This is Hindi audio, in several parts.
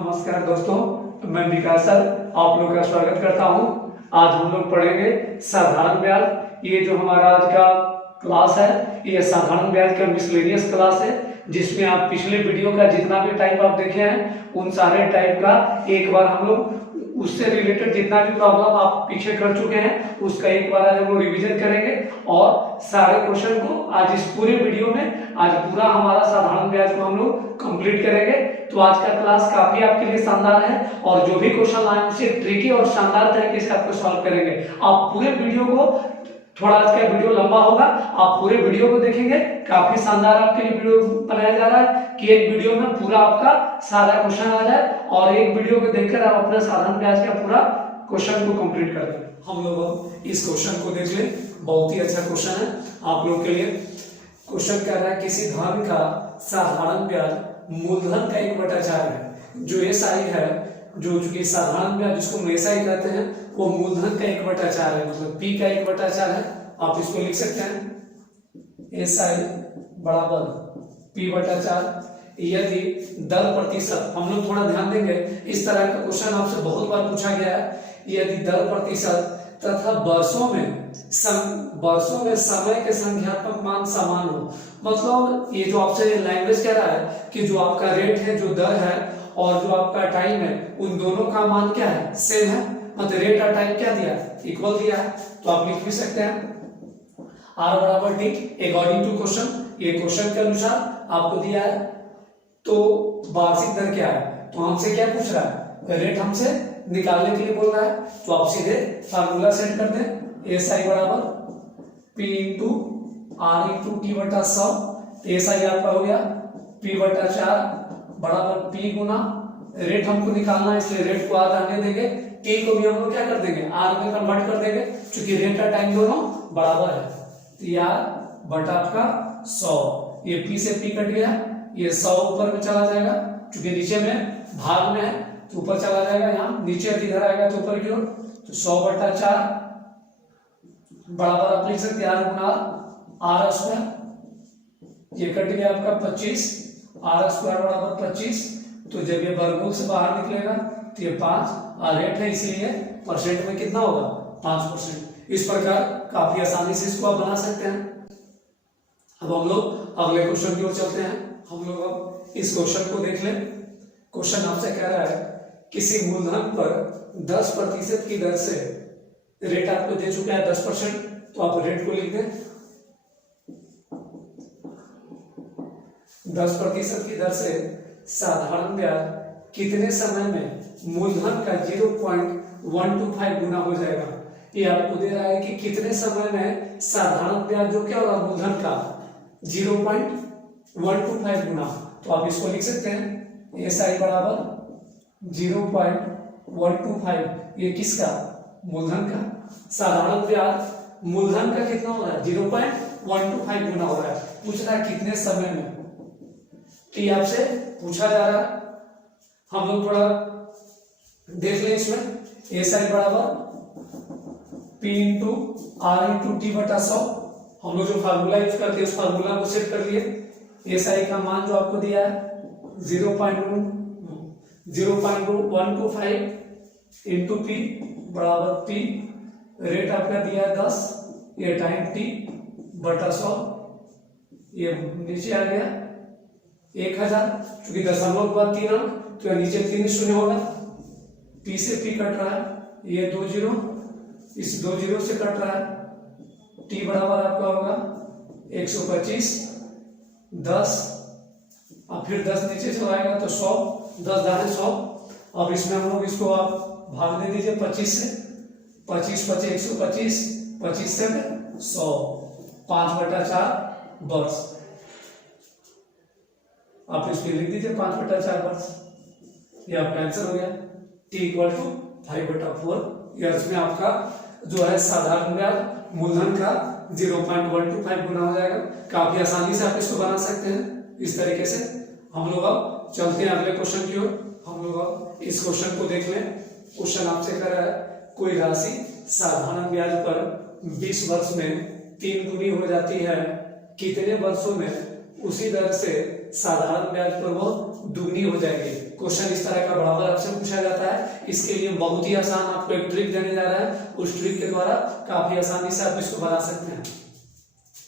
नमस्कार दोस्तों, मैं विकास सर आप लोग का स्वागत करता हूं। आज हम लोग पढ़ेंगे साधारण ब्याज। ये जो हमारा आज का क्लास है ये साधारण ब्याज का मिसलेनियस क्लास है, जिसमें आप पिछले वीडियो का जितना भी टाइप आप देखे हैं उन सारे टाइप का एक बार हम लोग उससे रिलेटेड जितना भी प्रॉब्लम आप पीछे कर चुके हैं उसका एक बार आज हम लोग रिविजन करेंगे और सारे क्वेश्चन को आज इस पूरे वीडियो में आज पूरा हमारा साधारण ब्याज को हम लोग कंप्लीट करेंगे। तो आज का क्लास काफी आपके लिए शानदार है और जो भी क्वेश्चन आए उसे ट्रिकी और शानदार तरीके से आपको सॉल्व करेंगे। आप पूरे वीडियो को, थोड़ा आज का वीडियो लंबा होगा, आप पूरे वीडियो को देखेंगे। काफी शानदार आपके लिए वीडियो बनाया जा रहा है कि एक वीडियो में पूरा आपका सारा क्वेश्चन आ जाए और एक वीडियो को देखकर आप अपने साधारण ब्याज का पूरा क्वेश्चन को कंप्लीट कर दें। हम लोग इस क्वेश्चन को देख ले, बहुत ही अच्छा क्वेश्चन है आप लोग के लिए। क्वेश्चन कह रहा है किसी धन का साधारण ब्याज मूलधन का 1/4 है। जो एसआई है, जो चूंकि साधारण ब्याज जिसको हम एसआई कहते हैं वो मूलधन का 1/4 है, मतलब पी का 1/4 है। आप इसको लिख सकते हैं एसआई बराबर p/4। यदि दर प्रतिशत, हम लोग थोड़ा ध्यान देंगे, इस तरह का क्वेश्चन आपसे बहुत बार पूछा गया है। यदि दर प्रतिशत तथा वर्षों में समय के संख्यात्मक मान समान हो, मतलब ये जो आपसे लैंग्वेज कह रहा है कि जो आपका रेट है, जो दर है और जो आपका टाइम है, उन दोनों का मान क्या है, सेम है। मतलब रेट और टाइम क्या दिया, इक्वल दिया है। तो आप लिख भी सकते हैं R बराबर टी अकॉर्डिंग टू क्वेश्चन। ये क्वेश्चन के अनुसार आपको दिया है। तो वार्षिक दर क्या है, तो हमसे क्या पूछ रहा है, रेट हमसे निकालने के लिए बोल रहा है। तो आप सीधे फार्मूला सेट कर दें, एस आई बराबर P into R into T बटा 100। एस आई आपका हो गया p/4 बराबर p गुना रेट हमको निकालना है, इसलिए रेट को आर रहने देंगे, टी को भी हम लोग क्या कर देंगे, आर में कन्वर्ट कर देंगे, क्योंकि रेट और टाइम दोनों बराबर है। तो आर बटा आपका 100, ये p से p कट गया, ये 100 ऊपर में चला जाएगा, क्योंकि नीचे में भाग में है तो ऊपर चला जाएगा, यहाँ नीचे इधर आएगा तो ऊपर की ओर। तो 100/4 बराबर आप लिख सकते हैं आर गुना आर स्क्वायर, ये कट गया आपका 25, आर स्क्वायर बराबर 25। तो जब ये वर्गमूल से बाहर निकलेगा तो ये 5 और रेट है इसीलिए परसेंट में कितना होगा, 5%। इस प्रकार काफी आसानी से इसको आप बना सकते हैं। अब हम लोग अगले क्वेश्चन की ओर चलते हैं। हम लोग अब इस क्वेश्चन को देख लें। क्वेश्चन आपसे कह रहा है किसी मूलधन पर 10% की दर से, रेट आपको दे चुका है 10%, तो आप रेट को लिख दें। 10% की दर से साधारण ब्याज कितने समय में मूलधन का 0.125 गुना हो जाएगा। ये आपको दे रहा है कि कितने समय में साधारण ब्याज जो क्या होगा, मूलधन का 0.125 गुना। तो आप इसको लिख सकते हैं एस आई बराबर 0.125, ये किसका, मूलधन का। साधारण ब्याज मूलधन का कितना हो रहा है, 0.125 गुना हो रहा है। पूछ रहा है कितने समय में, तो ये आपसे पूछा जा रहा है। हम लोग थोड़ा देख लें इसमें। एस आई बराबर P into R into T बटा 100। हम लोग जो फार्मूला यूज करते हैं उस फार्मूला को सेट कर लिए। एस आई का मान जो आपको दिया है 0.125 इंटू पी बराबर पी, रेट आपका दिया है 10, ये टाइम टी बटा 100, ये नीचे आ गया 1000, क्योंकि दशमलव के बाद 3 अंक तो नीचे 3 शून्य होगा। पी से पी कट रहा है, ये 2 जीरो, इस 2 जीरो से कट रहा है। टी बराबर आपका होगा 125, 10 और फिर 10 नीचे चलाएगा तो 100, 10 दाने 100। अब इसमें हम लोग इसको आप भाग दे दीजिए 25 से, 25 25 125, 25 से 100, 5/4 वर्ष। आप इसको लिख दीजिए 5/4 वर्ष, ये आपका आंसर हो गया। t equal to 5/4। ये इसमें आपका जो है साधारण ब्याज मूलधन का 0.125 गुना हो जाएगा। काफी आसानी से आप इसको बना सकते हैं इस तरीके से। हम लोग अब चलते हैं अगले क्वेश्चन की ओर। हम लोग अब इस क्वेश्चन को देख लें। क्वेश्चन आपसे कह रहा है कोई राशि साधारण ब्याज पर 20 वर्ष में 3 गुनी हो जाती है, कितने वर्षों में उसी दर से साधारण ब्याज पर वो दुगनी हो जाएगी। क्वेश्चन इस तरह का बराबर आपसे पूछा जाता है। इसके लिए बहुत ही आसान आपको एक ट्रिक देने जा रहा है, उस ट्रिक के द्वारा काफी आसानी से आप इसको बना सकते हैं।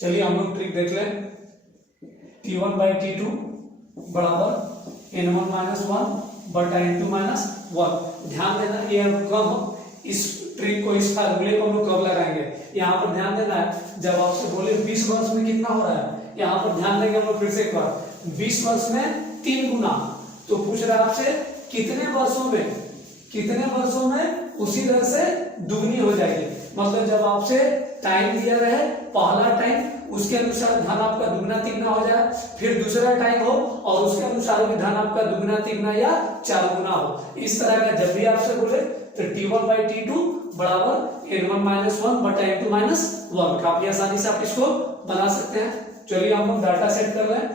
चलिए हम लोग ट्रिक देख लें। T1/T2 बराबर N1 - 1 बटा N2 - 1। ध्यान देना ये हम कब इस ट्रिक को, इस फार्मूले को हम लोग कब लगाएंगे, यहाँ पर ध्यान देना है जब आपसे बोले 20 वर्ष में कितना हो रहा है। यहाँ पर ध्यान देंगे हम लोग फिर से एक बार, 20 वर्ष में 3 गुना, तो पूछ रहा है आपसे कितने वर्षों में उसी तरह से दुगनी हो जाएगी। मतलब जब आपसे टाइम दिया रहे, पहला टाइम उसके अनुसार धन आपका दुगना तिगना हो जाए, फिर दूसरा टाइम हो और उसके अनुसार भी धन आपका दुगना तिगना या 4 गुना हो। इस तरह का जब भी आपसे बोले तो T1/T2 बराबर N1 - 1 बटा N2 - 1। काफी आसानी से आप इसको बना सकते हैं। चलिए हम लोग डाटा सेट कर रहे हैं।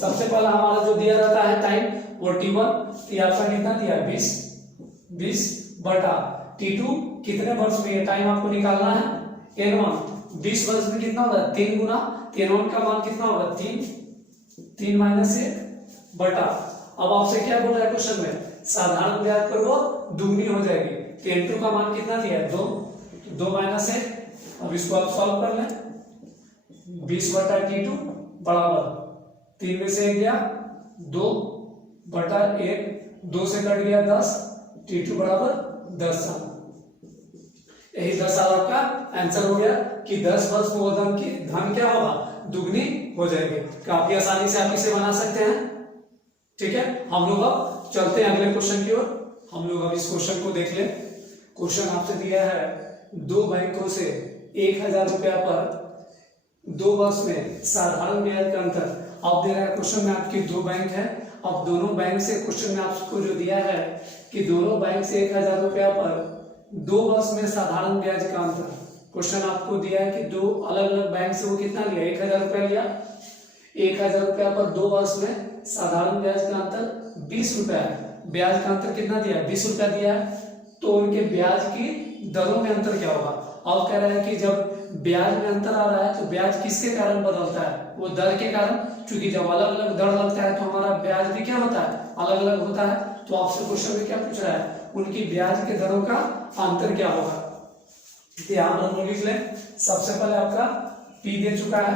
सबसे पहला हमारा जो दिया रहता है टाइम वो T1, ये आपका कितना दिया है 20 बटा T2 कितने वर्ष में, ये टाइम आपको निकालना है। N1 20 वर्ष में कितना होगा 3 गुना, N1 का मान कितना होगा 3 माइनस 1 बटा, अब आपसे क्या बोल रहा है क्वेश्चन में, साधारण ब्याज पर वो दुगनी हो जाएगी। N2 का मान कितना दिया है 2 माइनस 1। अब इसको आप सॉल्व कर लें। 20 बटा T2 बराबर 3 में से 1 गया 2 बटा 1, 2 से कट गया 10, T2 बराबर 10 साल। यही 10 साल आपका आंसर हो गया कि 10 वर्ष में वो धन क्या होगा, दुगनी हो जाएगी। काफी आसानी से आप इसे बना सकते हैं। ठीक है, हम लोग अब चलते हैं अगले क्वेश्चन की ओर। हम लोग अब इस क्वेश्चन को देख ले। क्वेश्चन आपसे दिया है 2 बैंकों से 1000 रुपया पर 2 वर्ष में साधारण ब्याज का अंतर। अब दे रहा है क्वेश्चन में आपकी 2 बैंक है। अब दोनों बैंक से क्वेश्चन में आपको जो दिया है कि दोनों बैंक से 1000 रुपया पर 2 वर्ष में साधारण ब्याज का अंतर। क्वेश्चन आपको दिया है कि 2 अलग अलग बैंक से वो कितना लिया, 1000 रुपया लिया। 1000 रुपया पर 2 वर्ष में साधारण ब्याज का अंतर 20 रुपया है। ब्याज का अंतर कितना दिया है 20 रुपया दिया है। तो उनके ब्याज की दरों में अंतर क्या होगा। अब कह रहा है कि जब ब्याज में अंतर आ रहा है तो ब्याज किसके कारण बदलता है, वो दर के कारण। क्योंकि जब अलग अलग दर लगता है तो हमारा ब्याज भी क्या होता है, अलग अलग होता है। तो आपसे क्वेश्चन में क्या पूछ रहा है, उनकी ब्याज के दरों का अंतर क्या होगा। तो यहां पर हम लिख लें। सबसे पहले आपका P दे चुका है,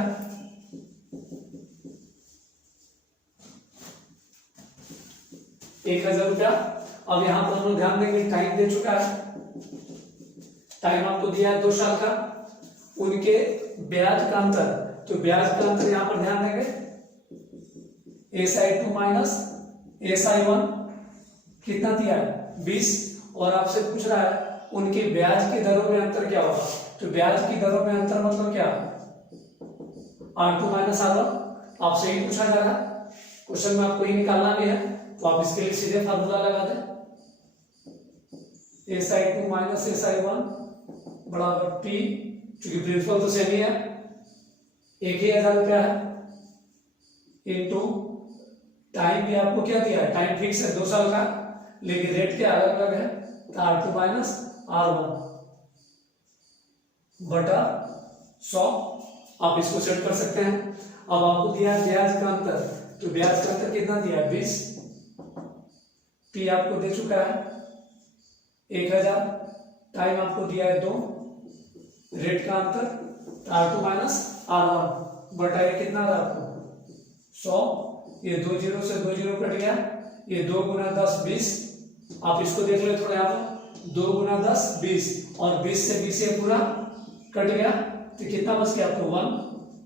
₹1000। अब यहां पर हम लोग ध्यान देंगे टाइम दे चुका है, टाइम आपको दिया है 2 साल का। उनके ब्याज का अंतर, तो ब्याज का अंतर यहां पर ध्यान देंगे SI2 माइनस SI1 कितना दिया है 20। और आपसे पूछ रहा है उनके ब्याज की दरों में अंतर क्या होगा। तो ब्याज की दरों में अंतर मतलब क्या, R2 माइनस R1। आपसे ही पूछा जा रहा है, क्वेश्चन में आपको ही निकालना भी है। तो आप इसके लिए सीधे फार्मूला लगा दें, SI2 माइनस SI1 बराबर P, क्योंकि प्रिंसिपल तो सेम ही है, 1000 रुपया है, इनटू टाइम भी आपको क्या दिया है, टाइम फिक्स है 2 साल का, लेकिन रेट क्या अलग अलग है। तो R2 माइनस R1 बटा 100। आप इसको सेट कर सकते हैं। अब आपको दिया है ब्याज का अंतर, तो ब्याज का अंतर कितना दिया है 20। P आपको दे चुका है 1000, टाइम आपको दिया है 2, रेट का अंतर R2 माइनस R1 बटा ये कितना रहा आपको 100। ये 2 जीरो से 2 जीरो कट गया, ये 2 गुना 10 20। आप इसको देख लो थोड़ा, यहाँ पर 2 गुना 10 20 और 20 से 20 ये पूरा कट गया, तो कितना बच गया आपको 1।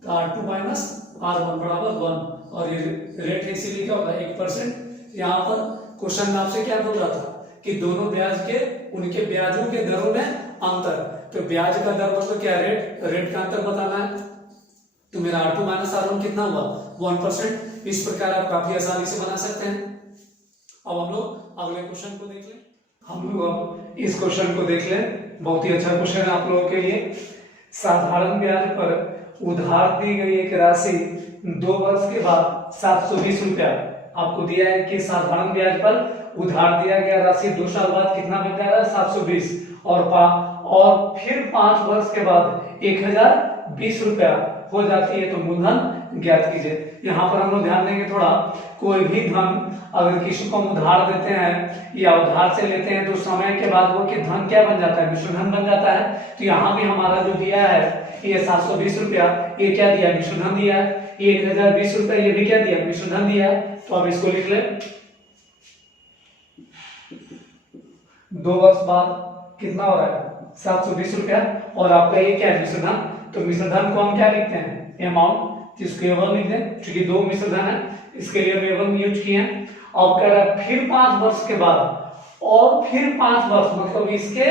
तो R2 माइनस R1 बराबर 1। और ये रेट इसीलिए क्या होगा 1%। यहाँ पर क्वेश्चन में आपसे क्या बोल रहा था कि दोनों ब्याज के उनके ब्याजों के दरों में अंतर। तो ब्याज का दर मतलब क्या, रेट का अंतर बताना है। तो मेरा R2 माइनस R1 कितना हुआ 1%। इस प्रकार आप काफी आसानी से बना सकते हैं। अब हम लोग अगले क्वेश्चन को देख लें। हम लोग अब इस क्वेश्चन को देख लें, बहुत ही अच्छा क्वेश्चन है आप लोगों के लिए। साधारण ब्याज पर उधार दी गई एक राशि 2 वर्ष के बाद 720 रुपया आपको दिया है कि साधारण ब्याज पर उधार दिया गया राशि 2 साल बाद कितना बन जाएगा 720 और फिर 5 वर्ष के बाद 1020 रुपया हो जाती है। तो मूलधन ज्ञात कीजिए। यहाँ पर हम लोग ध्यान देंगे थोड़ा, कोई भी धन अगर किसी को हम उधार देते हैं या उधार से लेते हैं तो समय के बाद वो कि धन क्या बन जाता है, मिश्र धन बन जाता है। तो यहाँ भी हमारा जो दिया है ये 720 रुपया, ये क्या दिया, मिश्र धन दिया है। 1020 रुपया ये भी क्या दिया, मिश्र धन दिया है। तो अब इसको लिख ले, 2 वर्ष बाद कितना हो रहा है, 720 रुपया, और आपका ये क्या है, मिश्र धन। तो मिश्र धन को हम क्या लिखते हैं, अमाउंट, जिसको A1 लिख दें, क्योंकि 2 मिश्र धन है इसके लिए हम A1 यूज किए हैं। अब कह रहा है फिर 5 वर्ष के बाद और फिर 5 वर्ष, मतलब इसके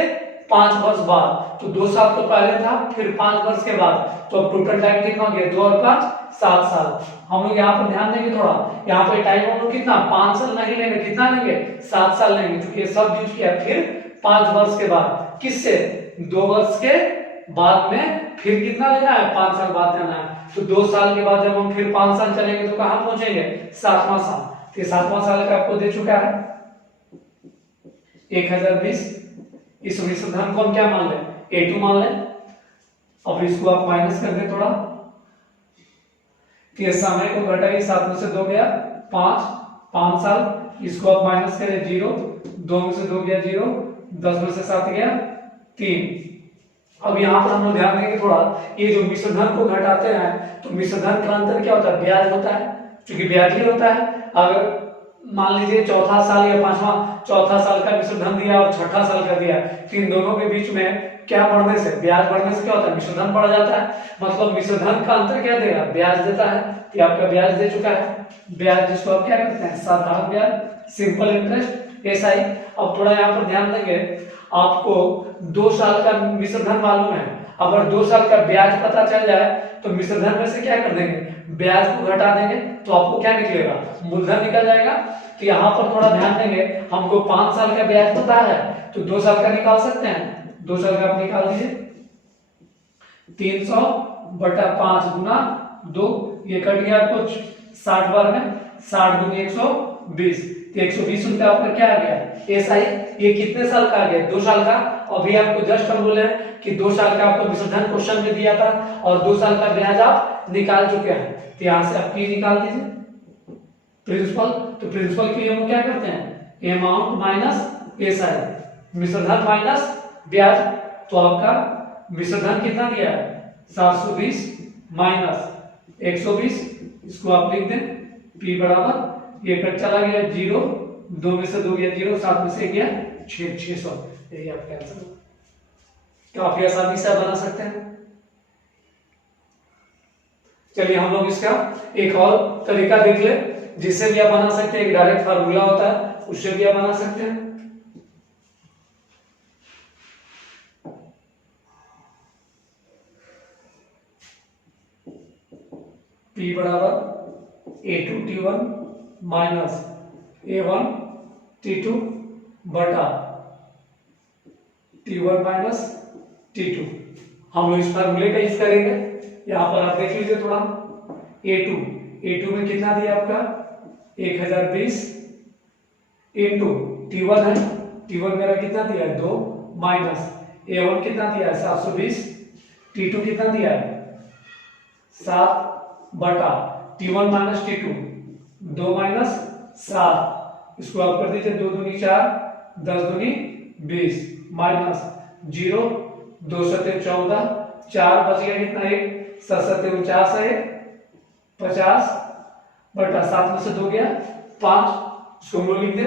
5 वर्ष बाद, तो 2 साल तो पहले था, फिर 5 वर्ष के बाद, तो अब टोटल टाइम कितना हो गया, 2 और 5 7 साल। हम लोग यहाँ पर ध्यान देंगे थोड़ा, यहाँ पे टाइम हम लोग कितना 5 साल नहीं लेंगे, कितना लेंगे 7 साल लेंगे, क्योंकि ये सब यूज किया। फिर 5 वर्ष के बाद, किससे, 2 वर्ष के बाद में फिर कितना लेना है, 5 साल बाद लेना है। तो 2 साल के बाद जब हम फिर 5 साल चलेंगे तो कहां पहुंचेंगे, 7वां साल। तो 7वां साल का आपको दे चुका है 1020। इस मिश्र धन को हम क्या मान लें, A2 मान लें। अब इसको आप माइनस कर दें थोड़ा, कि समय को घटाइए, 7 में से 2 गया 5 साल, इसको आप माइनस करें 0, 2 में से 2 गया 0, 10 में से 7 गया 3। अब यहाँ पर हम लोग ध्यान देंगे थोड़ा, ये जो मिश्र धन को घटाते हैं तो मिश्र धन का अंतर क्या होता है, ब्याज होता है, क्योंकि ब्याज ही होता है। अगर मान लीजिए चौथा साल या चौथा साल का मिश्र धन दिया और छठा साल का दिया, तो इन दोनों के बीच में क्या बढ़ने से, ब्याज बढ़ने से क्या होता है, मिश्र धन बढ़ जाता है। मतलब मिश्र धन का अंतर क्या देगा, ब्याज देता है। तो आपका ब्याज दे चुका है, ब्याज जिसको आप क्या करते हैं, साधारण ब्याज, सिंपल इंटरेस्ट, SI। अब थोड़ा यहाँ पर ध्यान देंगे, आपको 2 साल का मिश्र धन मालूम है, अगर 2 साल का ब्याज पता चल जाए तो मिश्र धन में से क्या कर देंगे, ब्याज को घटा देंगे, तो आपको क्या निकलेगा, मूलधन निकल जाएगा। तो यहाँ पर थोड़ा ध्यान देंगे, हमको 5 साल का ब्याज पता है तो 2 साल का निकाल सकते हैं, 2 साल का आप निकाल दीजिए, 300/5 गुना 2, ये कट गया आपको 60 बार में, 60 दूनी 120, तो 120 रुपया आपका क्या आ गया, SI। ये कितने साल का आ गया, 2 साल का। अभी आपको जस्ट हम बोले कि 2 साल का आपको मिश्र धन क्वेश्चन में दिया था और 2 साल का ब्याज आप निकाल चुके हैं। तो यहाँ से आप P निकाल दीजिए, प्रिंसिपल। तो प्रिंसिपल के लिए हम क्या करते हैं, अमाउंट माइनस SI, मिश्र धन माइनस ब्याज। तो आपका मिश्र धन कितना दिया है, 720 माइनस 120, इसको आप लिख दें, P बराबर, ये कट चला गया 0, 2 में से 2 गया 0, 7 में से गया 600। यही आपका आंसर। काफी आसानी से बना सकते हैं। चलिए हम लोग इसका एक और तरीका देख ले, जिससे भी आप बना सकते हैं। एक डायरेक्ट फार्मूला होता है, उससे भी आप बना सकते हैं। P बराबर A2 T1 minus A1 T2 बटा T1 माइनस T2। हम लोग इस फार्मूले का यूज करेंगे। यहाँ पर आप देख लीजिए थोड़ा, A2 में कितना दिया आपका 1020 इंटू T1 है, T1 मेरा कितना दिया है 2, माइनस A1 कितना दिया है 720, T2 कितना दिया है 7 बटा T1 माइनस T2, 2 माइनस 7, इसको आप कर दीजिए, 2 दूनी 4, 10 दूनी 20, माइनस 0, 2 सत्ते 14, 4 बच गया कितना 1, 7 सत्ते 49 है 50 बटा 7 में से 2 गया 5, इसको हम लिख दे।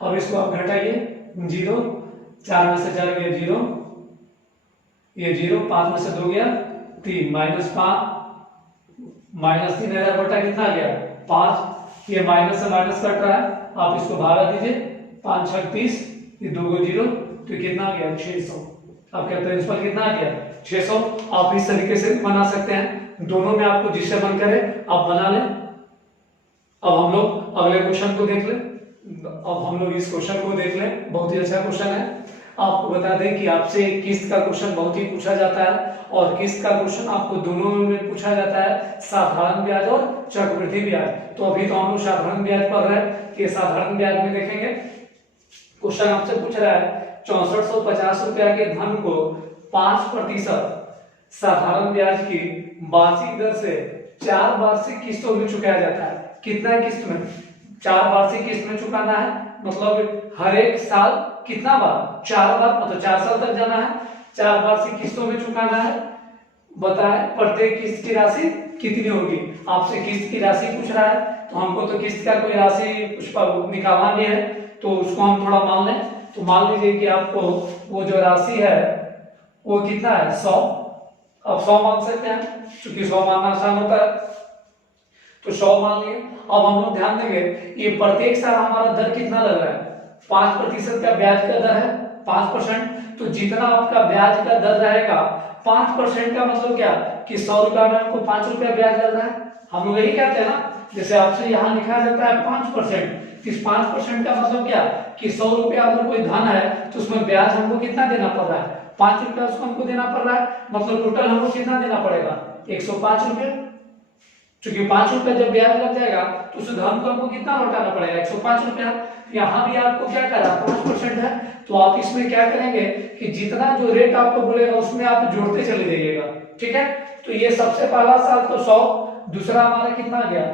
अब इसको आप घटाइए, 0, 4 में से 4 गया 0, ये 0, 5 में से 2 गया 3, माइनस 5, माइनस 3000 बटा कितना आ गया 5, ये माइनस से माइनस कट रहा है, आप इसको भागा दीजिए, 5 छक 30, ये 2 को 0, तो कितना आ गया 600। आपका प्रिंसिपल कितना आ गया 600। आप इस तरीके से बना सकते हैं, दोनों में आपको जिससे मन करे आप बना लें। अब हम लोग अगले क्वेश्चन को देख लें। अब हम लोग इस क्वेश्चन को देख लें, बहुत ही अच्छा क्वेश्चन है। आपको बता दें कि आपसे किस्त का क्वेश्चन बहुत ही पूछा जाता है, और किस्त का क्वेश्चन आपको दोनों में पूछा जाता है, साधारण ब्याज और चक्रवृद्धि ब्याज। तो अभी तो हम लोग साधारण ब्याज पढ़ रहे हैं, कि साधारण ब्याज में देखेंगे क्वेश्चन आपसे पूछ रहा है 6450 रुपया के धन को 5% साधारण ब्याज की वार्षिक दर से 4 वार्षिक किस्तों में चुकाया जाता है। कितना किस्त में? 4 वार्षिक किस्त में चुकाना है, मतलब हर एक साल कितना बार? 4 बार, मतलब 4 साल तक जाना है। 4 वार्षिक किस्तों में चुकाना है। बताए प्रत्येक किस्त की राशि कितनी होगी? आपसे किस्त की राशि पूछ रहा है, तो हमको तो किस्त का कोई राशि कुछ निकालना भी है, तो उसको हम थोड़ा मान लें। तो मान लीजिए कि आपको वो जो राशि है वो कितना है? 100। अब 100 मान सकते हैं, क्योंकि 100 मानना आसान होता है, तो 100 मान लिए। अब हम लोग ध्यान देंगे, ये प्रत्येक साल हमारा दर कितना लग रहा है? 5% का ब्याज का दर है, 5%। तो जितना आपका ब्याज का दर रहेगा 5% का मतलब क्या कि 100 रुपया में आपको 5 रुपया ब्याज लग रहा है। हम लोग यही कहते हैं ना, जैसे आपसे यहाँ लिखा जाता है 5%, इस 5% का मतलब क्या कि 100 रुपया अगर कोई धन है तो उसमें ब्याज हमको कितना देना पड़ रहा है? 5 रुपया उसको हमको देना पड़ रहा है, मतलब टोटल हमको कितना देना पड़ेगा? 105 रुपया। क्योंकि 5 रुपया जब ब्याज लग जाएगा तो उस धन को हमको कितना लौटाना पड़ेगा? 105 रुपया। यहाँ भी आपको क्या करा? 5% है, तो आप इसमें क्या करेंगे कि जितना जो रेट आपको बोलेगा उसमें आप जोड़ते चले जाइएगा। ठीक है, तो ये सबसे पहला साल तो 100, दूसरा हमारा कितना गया?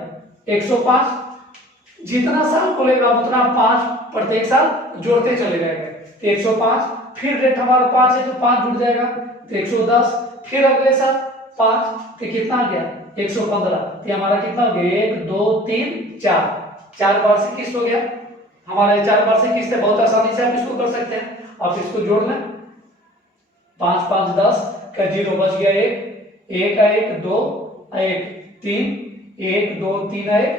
105। जितना साल बोलेगा उतना 5 प्रत्येक साल जोड़ते चले जाएंगे, तो 105। फिर रेट हमारा 5 है तो 5 जुड़ जाएगा, तो 110। फिर अगले साल 5, तो कितना गया? 115। तो हमारा कितना हो गया? 1 2 3 4 बार से किस्त हो गया हमारा। 4 बार से किस्त है, बहुत आसानी से आप इसको कर सकते हैं। आप इसको जोड़ लें, 5 5 10 का 0 बच गया 1 का 1 2 1 3 1 2 3 1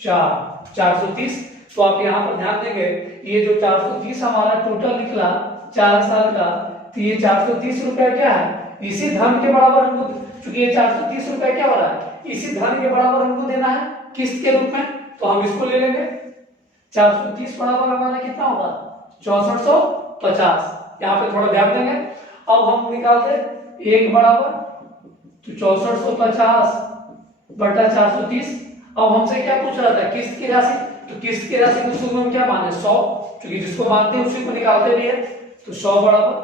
4 430। तो आप यहाँ पर ध्यान देंगे, ये जो 430 हमारा टोटल निकला 4 साल का, तो ये 430 रुपया क्या है? इसी धन के बराबर हमको, चूंकि ये 430 रुपया क्या हो रहा है? इसी धन के बराबर हमको देना है किस्त के रूप में, तो हम इसको ले लेंगे। 430 बराबर हमारा कितना होगा? 6450। यहाँ पे थोड़ा ध्यान देंगे। अब हम निकालते 1 बराबर, तो 6450 बटा 430। अब हमसे क्या पूछ रहा था? किस्त की राशि। तो किस्त की राशि को शुरू में क्या माने? 100, क्योंकि जिसको मानते हैं उसी को निकालते भी है। तो 100 बराबर,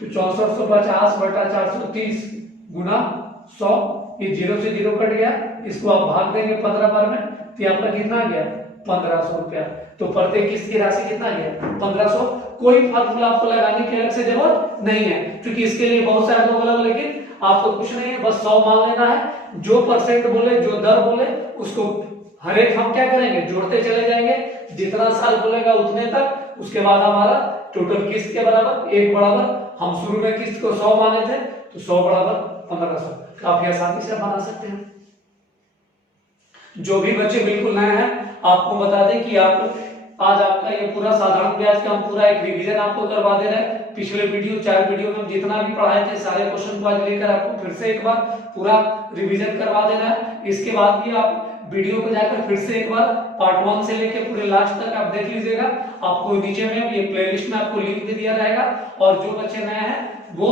तो 6450 बटा 430 गुना 100। ये 0 से 0 कट गया, इसको आप भाग देंगे 15 बार में, तो आपका कितना गया? 1500 रुपया। तो प्रत्येक किस्त की राशि कितना गया? 1500। कोई फॉर्मूला आपको लगाने की अलग से जरूरत नहीं है, क्योंकि इसके लिए बहुत सारे लोग अलग, लेकिन आपको कुछ नहीं है, बस 100 मान लेना है। जो परसेंट बोले, जो दर बोले, उसको हर एक हम क्या करेंगे? जोड़ते चले जाएंगे, जितना साल बोलेगा उतने तक। उसके बाद हमारा टोटल किस्त के बराबर 1 बराबर, हम शुरू में किस्त को 100 माने थे, तो 100 बराबर 1500। काफी आसानी से बना सकते हैं। जो भी बच्चे बिल्कुल नए हैं, आपको बता दें कि आप आज आपका ये पूरा साधारण ब्याज का हम पूरा एक रिवीजन आपको करवा दे रहे हैं। पिछले वीडियो 4 वीडियो में जितना भी पढ़ाए थे सारे क्वेश्चन को आज लेकर आपको फिर से एक बार पूरा रिवीजन करवा देना है। इसके बाद भी आप वीडियो को जाकर फिर से एक बार पार्ट 1 से लेकर पूरे लास्ट तक आप देख लीजिएगा। आपको नीचे में ये प्लेलिस्ट में आपको लिंक भी दिया रहेगा। और जो बच्चे नए हैं वो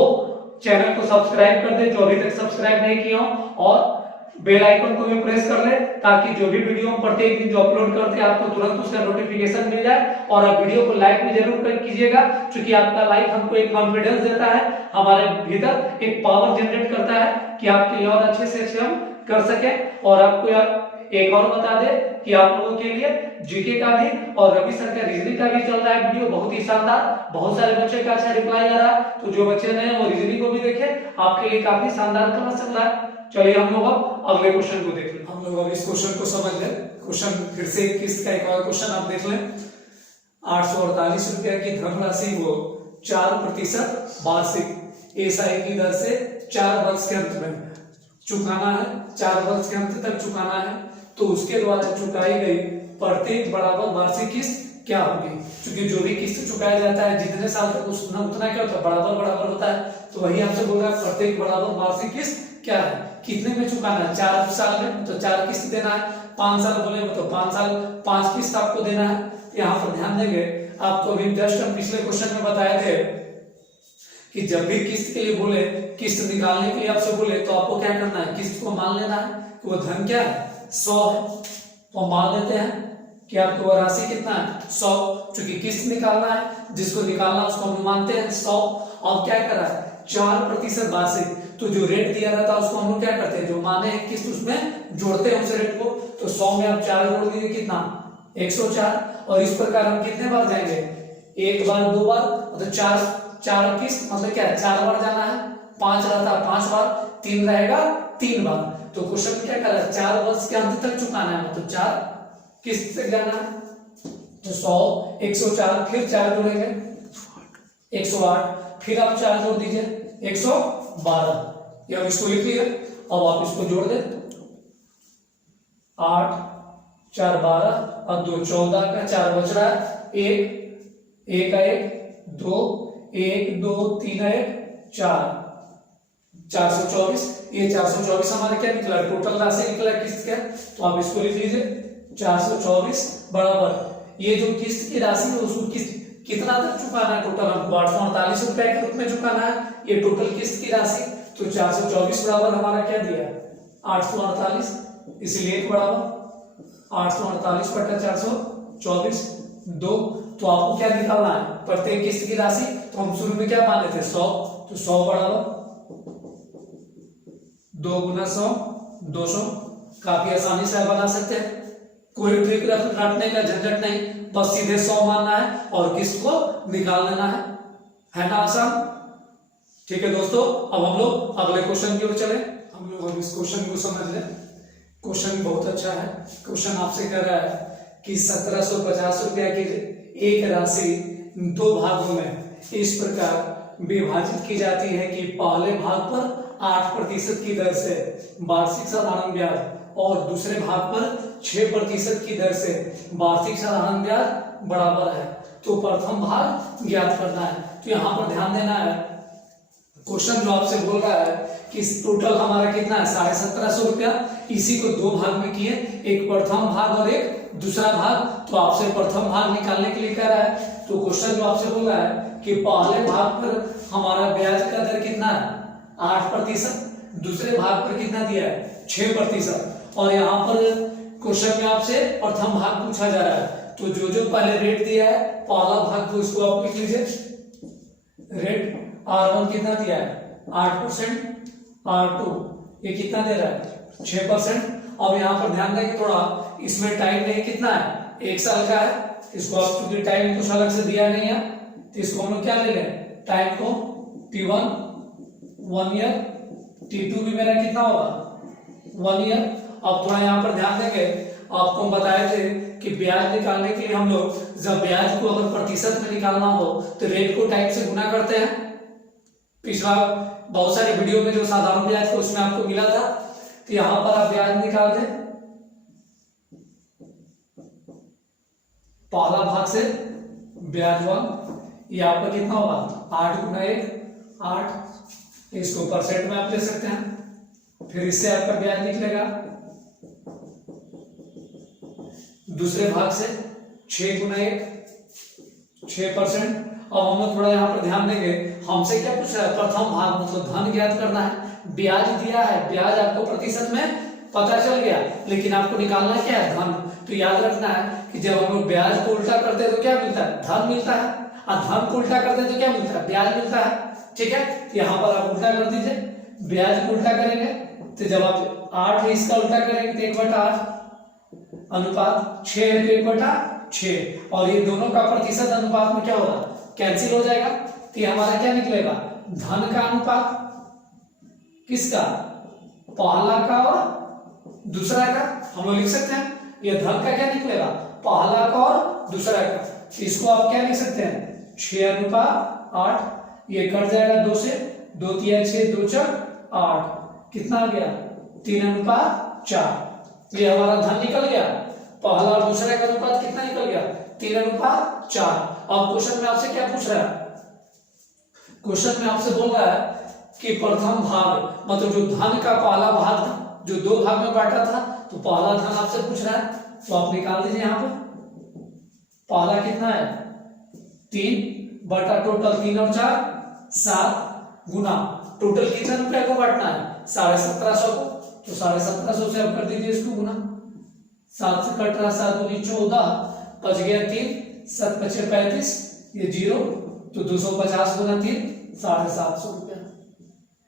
चैनल को सब्सक्राइब कर दे, जो अभी तक सब्सक्राइब नहीं किया हो, और बेल आइकन को भी प्रेस कर ले, ताकि जो भी वीडियो हम प्रत्येक दिन जो अपलोड करते हैं आपको तुरंत उसका नोटिफिकेशन मिल जाए। और आप वीडियो को लाइक भी जरूर कर कीजिएगा, क्योंकि आपका लाइक हमको एक कॉन्फिडेंस देता है, हमारे भीतर एक पावर जनरेट करता है कि आपके लिए और अच्छे से हम कर सके। और आपको यार एक और बता दे कि आप लोगों के लिए जीके का भी और रवि सर का रीजनिंग का भी चल रहा है वीडियो, बहुत ही शानदार। बहुत सारे बच्चे का अच्छा रिप्लाई आ रहा है, तो जो बच्चे नए हैं वो रीजनिंग को भी देखें, आपके लिए काफी शानदार क्लास चल रहा है। चलिए हम लोग अब अगले क्वेश्चन को देख लें। हम लोग अब इस क्वेश्चन को समझ लें। क्वेश्चन फिर से किस्त का एक और क्वेश्चन आप देख लें। 848 रुपया की धनराशि को 4% वार्षिक एसआई की दर से 4 वर्ष के अंत में चुकाना है, 4 वर्ष के अंत तक चुकाना है। तो उसके द्वारा चुकाई गई प्रत्येक बराबर वार्षिक किस्त क्या होगी? क्योंकि जो भी किस्त चुकाया जाता है जितने साल तक उतना क्या होता है? बराबर होता है। तो वही आपसे बोल रहा है प्रत्येक बराबर वार्षिक किस्त क्या है, कितने में चुकाना है? 4 साल में तो 4 किस्त देना है। 5 साल बोले तो 5 साल 5 किस्त आपको देना है। यहाँ पर ध्यान देंगे, आपको अभी जस्ट हम पिछले क्वेश्चन में बताए थे कि जब भी किस्त के लिए बोले, किस्त निकालने के लिए आपसे बोले, तो आपको क्या करना है? किस्त को मान लेना है कि वो धन क्या है? 100 है। तो मान लेते हैं कि आपको वो राशि कितना है? 100। क्योंकि किस्त निकालना है, जिसको निकालना उसको हम मानते हैं 100। और क्या कर रहा है? 4% वार्षिक। तो जो रेट दिया रहता है उसको हम लोग क्या करते हैं, जो माने हैं किस्त उसमें जोड़ते हैं उस रेट को। तो 100 में आप 4 जोड़ दीजिए, कितना 104। और इस प्रकार हम कितने बार जाएंगे, एक बार, दो बार, मतलब चार किस्त, मतलब क्या है 4 बार जाना है। 5 रहता है 5 बार, 3 रहेगा 3 बार। तो क्वेश्चन में क्या कर रहा है, 4 वर्ष के अंत तक चुकाना है, मतलब 4 किस्त तक जाना है। तो 100, 104, फिर 4 जोड़ेंगे 108, फिर आप 4 जोड़ दीजिए 112। ये अब इसको लिख लिया। अब आप इसको जोड़ दे, 8 4 12 और 2 14 का 4 बच रहा है, 1 का 1 2 1 2 3 1 4 424। ये 424 हमारे क्या निकला, टोटल राशि निकला किस्त का। तो आप इसको लिख लीजिए 424 बराबर ये जो किस्त की राशि है उसको कितना तक चुकाना है, टोटल हमको 848 रुपए के रूप में चुकाना है, ये टोटल किस्त की राशि। तो 424 बराबर हमारा क्या दिया, 848, इसलिए एक बराबर 848 बटा 424 2। तो आपको क्या निकालना है, प्रत्येक किस्त की राशि। तो हम शुरू में क्या माने थे 100, तो 100 बराबर 2 गुना 100 200। काफी आसानी से बना सकते हैं, कोई ट्रिक रटने का झंझट नहीं, बस सीधे 100 मानना है और किस्त को निकाल लेना है ना आसान। ठीक है दोस्तों, अब हम लोग अगले क्वेश्चन की ओर चले। हम लोग अब इस क्वेश्चन को समझ लें। क्वेश्चन बहुत अच्छा है। क्वेश्चन आपसे कह रहा है कि 1750 रुपया की एक राशि 2 भागों में इस प्रकार विभाजित की जाती है कि पहले भाग पर 8% की दर से वार्षिक साधारण ब्याज और दूसरे भाग पर 6% की दर से वार्षिक साधारण ब्याज बराबर है। तो प्रथम भाग ज्ञात करना है। तो यहाँ पर ध्यान देना है, क्वेश्चन जो आपसे बोल रहा है कि टोटल हमारा कितना है 1750 रुपया, इसी को 2 भाग में किए, एक प्रथम भाग और एक दूसरा भाग। तो आपसे प्रथम भाग निकालने के लिए कह रहा है। तो क्वेश्चन जो आपसे बोल रहा है कि पहले भाग पर हमारा ब्याज का दर कितना है 8%, दूसरे भाग पर कितना दिया है 6%। और यहाँ पर क्वेश्चन में आपसे प्रथम भाग पूछा जा रहा है। तो जो पहले रेट दिया है पहला भाग, तो इसको आप लिख लीजिए, रेट R1 कितना दिया है 8%, R2 ये कितना दे रहा है 6%। अब यहाँ पर ध्यान दें कि थोड़ा इसमें टाइम नहीं कितना है 1 साल का है। इसको आप क्योंकि टाइम कुछ अलग से दिया नहीं है, तो इसको हम लोग क्या ले लें, टाइम को T1 1 ईयर, T2 भी मेरा कितना होगा 1 ईयर। अब थोड़ा यहाँ पर ध्यान देंगे, आपको हम बताए थे कि ब्याज निकालने के लिए हम लोग जब ब्याज को अगर प्रतिशत में निकालना हो तो रेट को टाइम से गुना करते हैं। पिछला बहुत सारे वीडियो में जो साधारण ब्याज था उसमें आपको मिला था। तो यहां पर आप ब्याज निकाल दें, पहला भाग से ब्याज 1, ये आपका कितना होगा 8 गुना 1 8, इसको परसेंट में आप ले सकते हैं। फिर इससे आपका ब्याज निकलेगा दूसरे भाग से 6 गुना 1 6%। अब हम लोग थोड़ा यहाँ पर ध्यान देंगे, हमसे क्या पूछ रहा है प्रथम भाग, मतलब धन ज्ञात करना है। ब्याज दिया है, ब्याज आपको प्रतिशत में पता चल गया, लेकिन आपको निकालना क्या है धन। तो याद रखना है कि जब हम लोग ब्याज को उल्टा करते हैं तो क्या मिलता है धन मिलता है, और धन को उल्टा करते हैं तो क्या मिलता है ब्याज मिलता है। ठीक है, यहाँ पर आप उल्टा कर दीजिए, ब्याज को उल्टा करेंगे तो जब आप 8 है इसका उल्टा करेंगे तो 1/8 अनुपात 6 है तो 1/6, और ये दोनों का प्रतिशत अनुपात में क्या होगा कैंसिल हो जाएगा। तो ये हमारा क्या निकलेगा धन का अनुपात किसका, पहला का और दूसरा का। हम लोग लिख सकते हैं ये धन का क्या निकलेगा पहला का और दूसरा का। इसको आप क्या लिख सकते हैं 6/8, ये कट जाएगा 2 से, 2 3 6 2 4 8, कितना आ गया 3/4। ये हमारा धन निकल गया, पहला और दूसरा का अनुपात कितना निकल गया 3/4। अब क्वेश्चन में आपसे क्या पूछ रहा है, क्वेश्चन में आपसे बोल रहा है कि प्रथम भाग, मतलब जो धन का पहला भाग था जो 2 भाग में बांटा था, तो पहला धन आपसे पूछ रहा है। तो आप निकाल दीजिए, यहाँ पर पहला कितना है 3 बटा टोटल 3 और 4 7 गुना टोटल कितने रुपया को बांटना है 1750 को। तो 1750 से आप कर दीजिए इसको गुना, 7 से कट रहा 7 दूनी 14, बच गया 3 7 5 35, ये 0, तो 250 गुना 3 750 रुपया।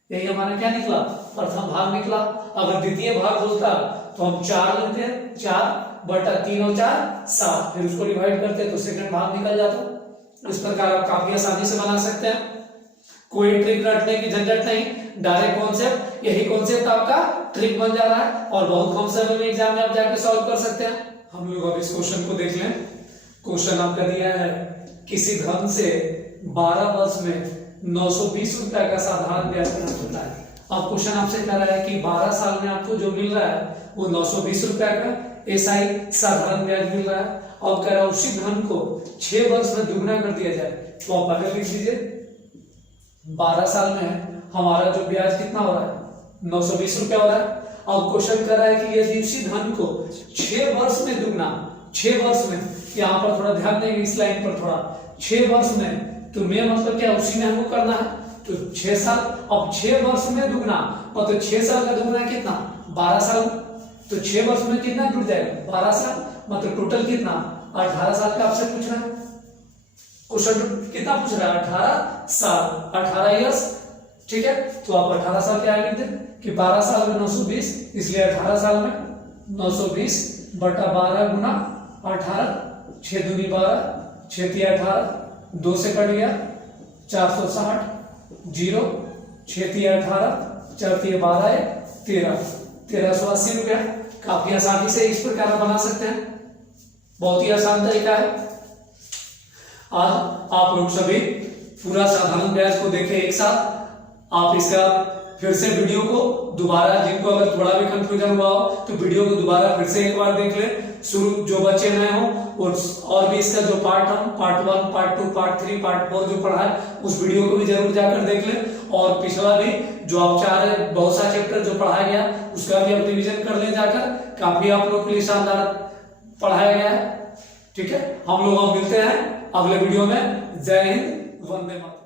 यही हमारा क्या निकला, प्रथम भाग निकला। अगर द्वितीय भाग होता तो हम 4 लेते हैं, 4/3 और 4 7, फिर उसको डिवाइड करते तो सेकंड भाग निकल जाता। इस प्रकार आप काफी आसानी से बना सकते हैं, कोई ट्रिक रटने की झंझट नहीं, डायरेक्ट कॉन्सेप्ट, यही कॉन्सेप्ट आपका ट्रिक बन जा रहा है और बहुत कम समय में एग्जाम में आप जाके सॉल्व कर सकते हैं। हम लोग अब इस क्वेश्चन को देख लें। क्वेश्चन आपका दिया है, किसी धन से 12 वर्ष में 920 रुपए का साधारण ब्याज प्राप्त होता है। अब क्वेश्चन आपसे कह रहा है कि 12 साल में आपको जो मिल रहा है वो 920 रुपए का एसआई साधारण ब्याज मिल रहा है। अब कह रहा है उसी धन को 6 वर्ष में दुगना कर दिया जाए, तो आप पहले लिख दीजिए 12 साल में हमारा जो ब्याज कितना हो रहा है, 920 रुपया हो रहा है। अब क्वेश्चन कर रहा है कि यदि उसी धन को 6 वर्ष में दुगना, 6 वर्ष में, यहाँ पर थोड़ा ध्यान देंगे इस लाइन पर थोड़ा, 6 वर्ष में, तो मेरा मतलब क्या उसी में हमको करना है, तो 6 साल। अब 6 वर्ष में दुगना, और तो 6 साल का दुगना कितना, 12 साल, तो 6 वर्ष में कितना जुड़ जाएगा, 12 साल, मतलब टोटल कितना, 18 साल का आपसे पूछ रहा है क्वेश्चन, कितना पूछ रहा है, 18 साल, 18 ईयर्स, ठीक है। तो आप 18 साल क्या लिख दें कि 12 साल में 920, इसलिए 18 साल में 920 बटा 12 गुना 18, 6 दूनी 12, 6 तिया 18, 2 से कट गया 460, 0, 6 तिया 18, 4 तिया 12, 1380 रुपया। काफी आसानी से इस प्रकार बना सकते हैं, बहुत ही आसान तरीका है। आज आप लोग सभी पूरा साधारण ब्याज को देखें एक साथ। आप इसका फिर से वीडियो को दोबारा, जिनको अगर थोड़ा भी कंफ्यूजन हुआ हो तो वीडियो को दोबारा फिर से एक बार देख ले। शुरू जो बच्चे नए हो और भी इसका जो पार्ट 1, पार्ट 2, पार्ट 3, पार्ट 4 जो पढ़ा है उस वीडियो को भी जरूर जाकर देख ले। और पिछला भी जो आप चाह रहे बहुत सा चैप्टर जो पढ़ाया गया उसका भी आप रिविजन कर ले जाकर, काफी आप लोग के लिए शानदार पढ़ाया गया है, ठीक है। हम लोग अब मिलते हैं अगले वीडियो में। जय हिंद, वंदे मातरम।